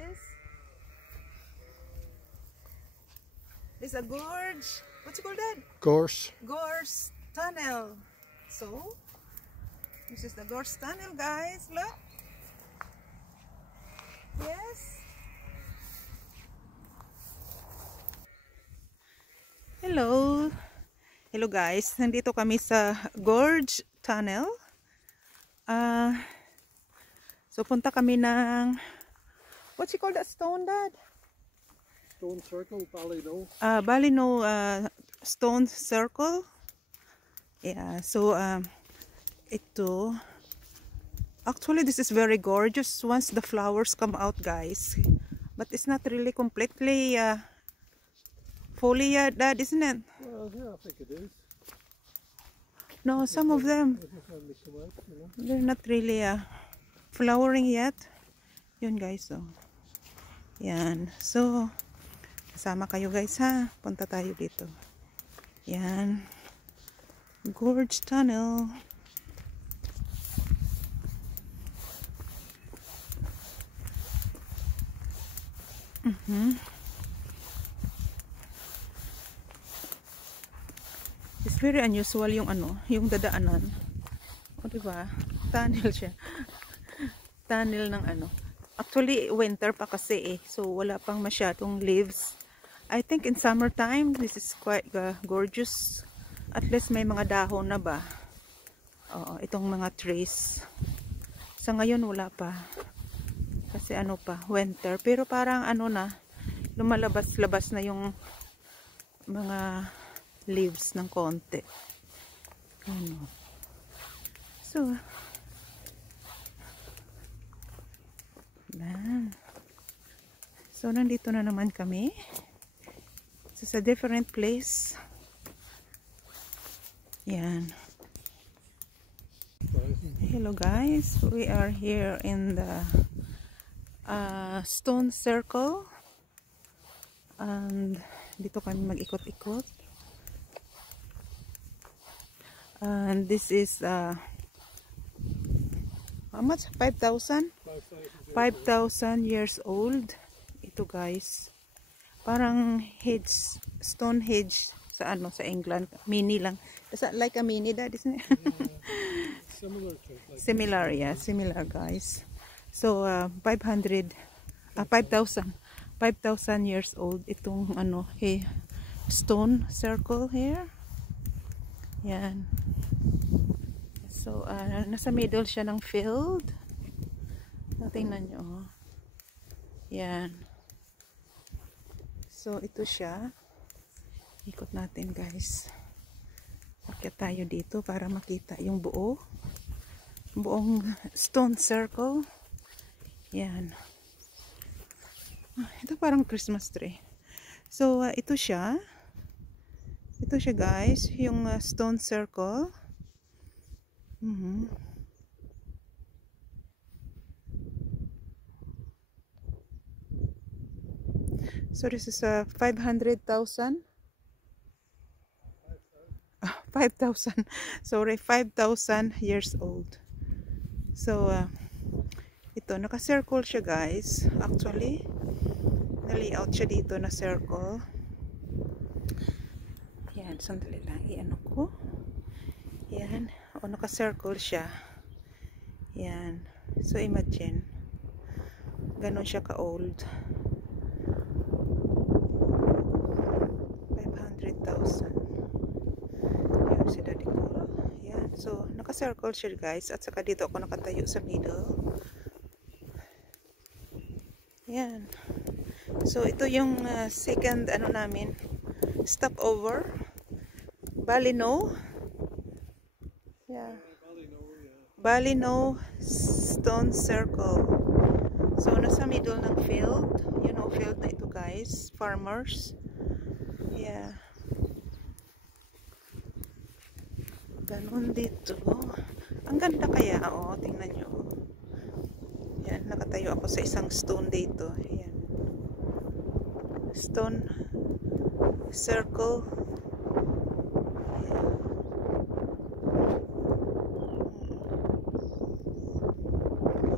this? This is a gorge. What's it called, Dad? Gorse. Gorse Tunnel. So, this is the Gorse Tunnel, guys. Look. Yes. Hello. Hello, guys. Nandito kami sa Gorge Tunnel. So, punta kami ng... What's it called, that stone, Dad? Stone Circle, Ballino. Ballino Stone Circle. Yeah, so ito actually this is very gorgeous once the flowers come out, guys, but it's not really completely fully that, isn't it? Well, yeah, I think it is. No, some of them they're not really flowering yet. Yun, guys. So yan, so kasama kayo, guys, ha. Punta tayo dito. Yan. Gorge Tunnel. It's very unusual yung yung dadaanan. O, diba? Tunnel siya. Tunnel ng Actually, winter pa kasi eh. So, wala pang masyadong leaves. I think in summertime, this is quite gorgeous. At least may mga dahon na ba? Oo, itong mga trees. Sa ngayon, wala pa. Kasi pa, winter. Pero parang na, lumalabas-labas na yung mga leaves ng konti. So, so, nandito na naman kami. It's a different place. Yan. Hello, guys. We are here in the Stone Circle. And dito kami mag-ikot-ikot. And this is how much? 5,000? 5,000 years old. Ito, guys. Parang stone hedge sa sa England. Mini lang. Is that like a mini, Dad, isn't it? Similar, yeah. Similar, guys. So, 5,000 years old itong stone circle here. Yan. So, nasa middle siya ng field. Tingnan nyo. Yan. So, ito siya. Ikot natin, guys. Akyat tayo dito para makita yung buong stone circle. Yan. Ito parang Christmas tree. So, ito siya. Ito siya, guys. Yung stone circle. So, this is 500,000. 5,000. Sorry, 5,000 years old. So, ito, naka-circle siya, guys. Actually, na-layout siya dito na circle. Yan, sandali lang. I-ano ko. Yan. O, naka-circle siya. Yan. So, imagine. Ganon siya ka-old. 500,000. Yan, si Daddy ko. Yan. So, naka-circle siya, guys. At saka dito ako nakatayo sa middle. Yan. So, ito yung second, namin, stopover. Ballino. Yeah. Ballino Stone Circle. So, nasa middle ng field. You know, field na ito, guys. Farmers. Yeah. Ganon dito. Ang ganda kaya, tingnan nyo. Yan, nakatayo ako sa isang stone dito. Yan. Stone circle.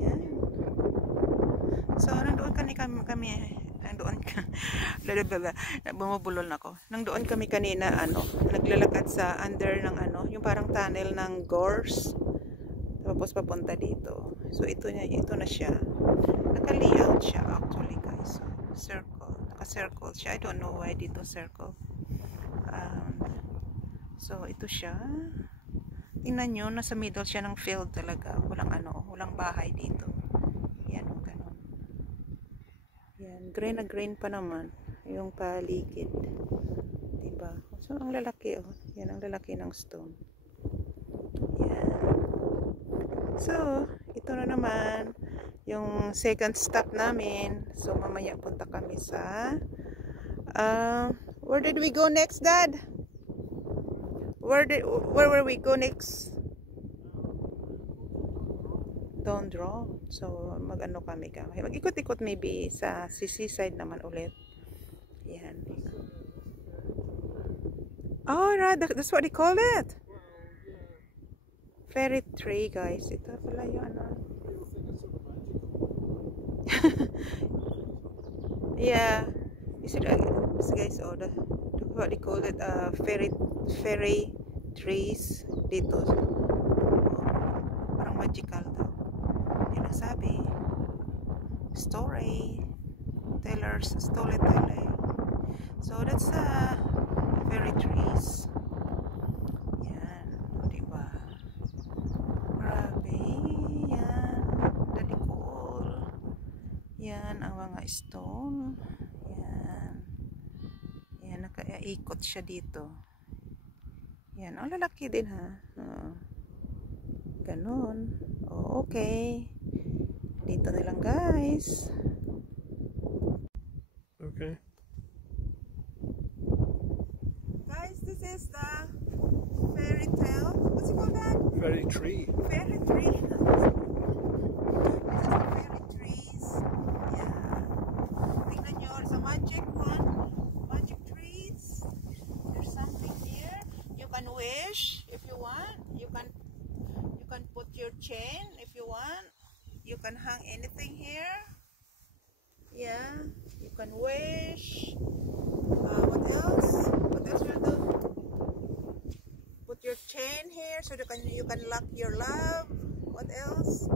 Yan. So, nandoon kami nang doon ka. Bumubulol na ako. Nang doon kami kanina, naglalakad sa under ng yung parang tunnel ng Gorse. Tapos papunta dito. So ito na siya. Naka-layout siya actually, guys. So, circle. Naka-circle siya. I don't know why dito circle. So ito siya. Tingnan nyo, nasa middle siya ng field talaga. Walang bahay dito. Yan, ganun. Yan, green na green pa naman yung paligid. Diba? So ang lalaki, yan ang lalaki ng stone. Yan. So, ito na naman yung second stop namin. So, mamaya punta kami sa where did we go next, Dad? Where will we go next? Dondro. So, kami. Mag-ikot-ikot maybe sa seaside naman ulit. Yan. Oh, right. That's what they call it. Fairy tree, guys. Ito pala yung yeah. You see, guys, what they call it, fairy trees dito. Parang magical daw. Yan ang sabi. Storyteller. So that's fairy trees. Yan, diba? Grabe. Yan. Dali cool. Yan ang mga stone. Yan, nakaikot siya dito. Yan, ang lalaki din ha. Ganon. Okay. Dito na lang, guys. Okay. Guys, this is the fairy tale. What's it called, Dad? Fairy tree. Fairy tree. This is the fairy trees. Yeah. Tingnan nyo, sa magic one. Magic trees. There's something here. You can wish if you want. You can put your chain if you want. You can hang anything here. Yeah. You can wish. What else? What else will do? Put your chain here so you can lock your love. What else?